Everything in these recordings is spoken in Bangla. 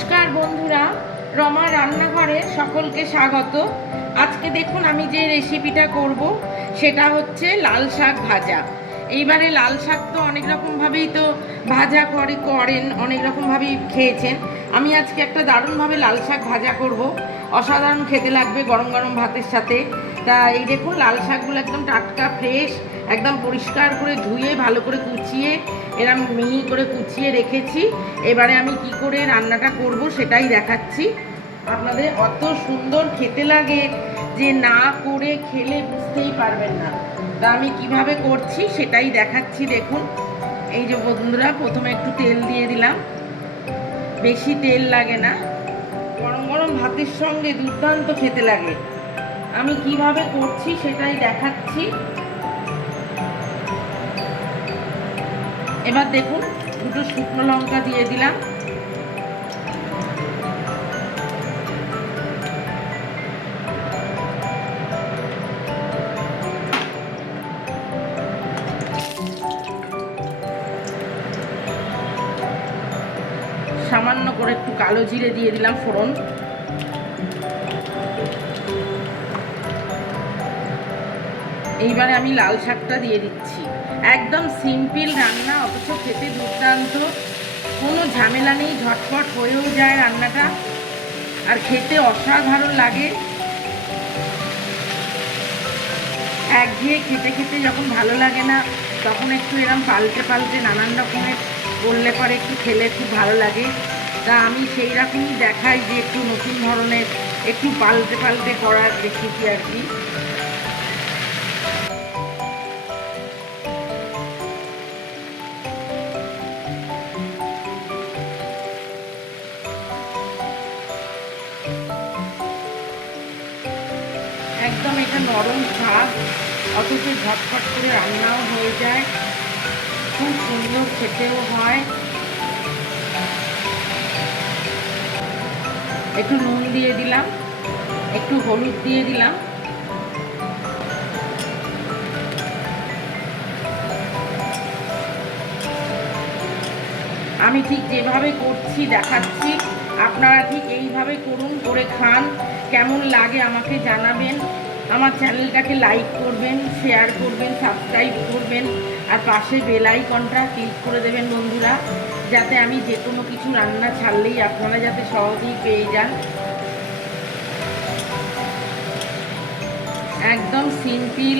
নমস্কার বন্ধুরা, রমা রান্নাঘরে সকলকে স্বাগত। আজকে দেখুন আমি যে রেসিপিটা করব সেটা হচ্ছে লাল শাক ভাজা। এইবারে লাল শাক তো অনেক রকমভাবেই তো ভাজা করেন, অনেক রকমভাবেই খেয়েছেন। আমি আজকে একটা দারুণভাবে লাল শাক ভাজা করব, অসাধারণ খেতে লাগবে গরম গরম ভাতের সাথে। তা এই দেখুন লাল শাকগুলো একদম টাটকা ফ্রেশ, একদম পরিষ্কার করে ধুয়ে ভালো করে কুচিয়ে এরম মিহি করে কুচিয়ে রেখেছি। এবারে আমি কি করে রান্নাটা করব সেটাই দেখাচ্ছি আপনাদের। অত সুন্দর খেতে লাগে যে না করে খেলে বুঝতেই পারবেন না। তা আমি কিভাবে করছি সেটাই দেখাচ্ছি। দেখুন এই যে বন্ধুরা, প্রথমে একটু তেল দিয়ে দিলাম, বেশি তেল লাগে না, গরম গরম ভাতের সঙ্গে দুর্দান্ত খেতে লাগে। আমি কিভাবে করছি সেটাই দেখাচ্ছি। এবার দেখুন দুটো শুকনো লঙ্কা দিয়ে দিলাম, সামান্য করে একটু কালো জিরে দিয়ে দিলাম ফোড়ন। এইবারে আমি লাল শাকটা দিয়ে দিচ্ছি। একদম সিম্পল রান্না, অথচ খেতে দুর্দান্ত, কোনো ঝামেলা নেই, ঝটপট হয়েও যায় রান্নাটা, আর খেতে অসাধারণ লাগে। একঘেয়ে খেতে খেতে যখন ভালো লাগে না, তখন একটু এরম পাল্টে পাল্টে নানান রকমের করলে পরে একটু খেলে খুব ভালো লাগে। তা আমি সেই রকমই দেখাই যে একটু নতুন ধরনের, একটু পাল্টে পাল্টে করার রেসিপি আর কি। একদম এটা নরম শাক, অথচ ঝটফট করে রান্নাও হয়ে যায়, খুব সুন্দর খেতেও হয়। একটু নুন দিয়ে দিলাম, একটু হলুদ দিয়ে দিলাম, আমি ঠিক যেভাবে করছি দেখাচ্ছি, আপনারা ঠিক এইভাবে করুন, করে খান। কেমন লাগে আমাকে জানাবেন। আমার চ্যানেলটাকে লাইক করবেন, শেয়ার করবেন, সাবস্ক্রাইব করবেন, আর পাশে বেল আইকনটা ক্লিক করে দেবেন বন্ধুরা, যাতে আমি যে কোনো কিছু রান্না ছাড়লেই আপনারা যাতে সহজেই পেয়ে যান। একদম সিম্পল,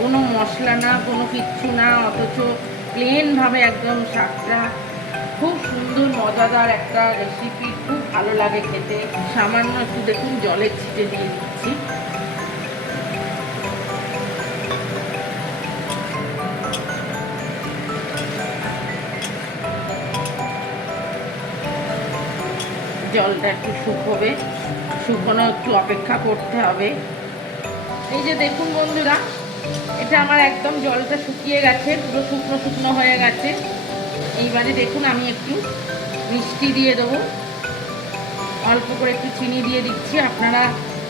কোনো মশলা না, কোনো কিচ্ছু না, অথচ প্লেনভাবে একদম শাকটা খুব সুন্দর মজাদার একটা রেসিপি, খুব ভালো লাগে খেতে। সামান্য একটু দেখুন জলের ছিটে দিয়ে দিচ্ছি। জলটা একটু শুকোবে, শুকনো একটু অপেক্ষা করতে হবে। এই যে দেখুন বন্ধুরা, এটা আমার একদম জলটা শুকিয়ে গেছে, পুরো শুকনো শুকনো হয়ে গেছে। এইবারে দেখুন আমি একটু মিষ্টি দিয়ে দেবো, অল্প করে একটু চিনি দিয়ে দিচ্ছি। আপনারা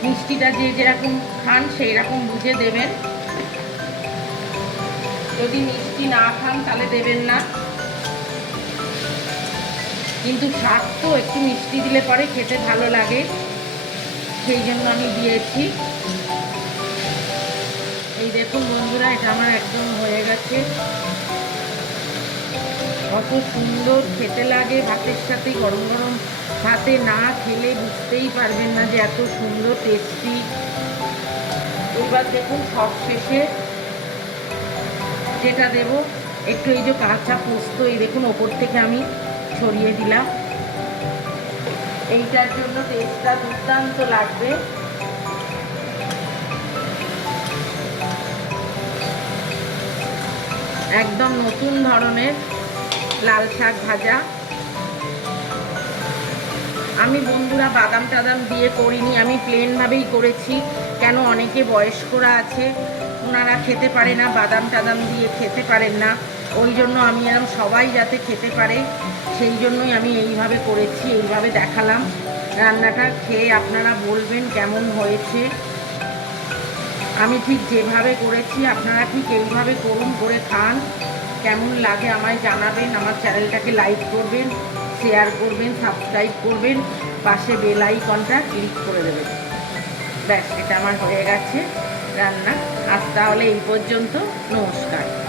মিষ্টিটা যে যেরকম খান সেই রকম বুঝে দেবেন, যদি মিষ্টি না খান তাহলে দেবেন না, কিন্তু শাক তো একটু মিষ্টি দিলে পরে খেতে ভালো লাগে, সেই জন্য আমি দিয়েছি। এই দেখুন বন্ধুরা, এটা আমার একদম হয়ে গেছে। কত সুন্দর খেতে লাগে ভাতের সাথে, গরম গরম ভাতে না খেলে বুঝতেই পারবেন না যে এত সুন্দর টেস্টি। এবার দেখুন সব শেষে যেটা দেব, একটু এই যে কাঁচা পোস্ত, এই দেখুন ওপর থেকে আমি ছড়িয়ে দিলাম। এইটার জন্য টেস্টটা দুর্দান্ত লাগবে। একদম নতুন ধরনের লাল শাক ভাজা। আমি বন্ধুরা বাদাম টাদাম দিয়ে করিনি, আমি প্লেনভাবেই করেছি। কেন অনেকে বয়স্করা আছে, ওনারা খেতে পারে না, বাদাম টাদাম দিয়ে খেতে পারেন না, ওই জন্য আমি এরকম সবাই যাতে খেতে পারে সেই জন্যই আমি এইভাবে করেছি, এইভাবে দেখালাম। রান্নাটা খেয়ে আপনারা বলবেন কেমন হয়েছে। আমি ঠিক যেভাবে করেছি আপনারা ঠিক এইভাবে করুন, করে খান। কেমন লাগে আমায় জানাবেন, আমার চ্যানেলটাকে লাইক করবেন, শেয়ার করবেন, সাবস্ক্রাইব করবেন, পাশে বেল আইকনটা ক্লিক করে দেবেন। ব্যাস, এটা আমার হয়ে গেছে রান্না। আজ তাহলে এই পর্যন্ত, নমস্কার।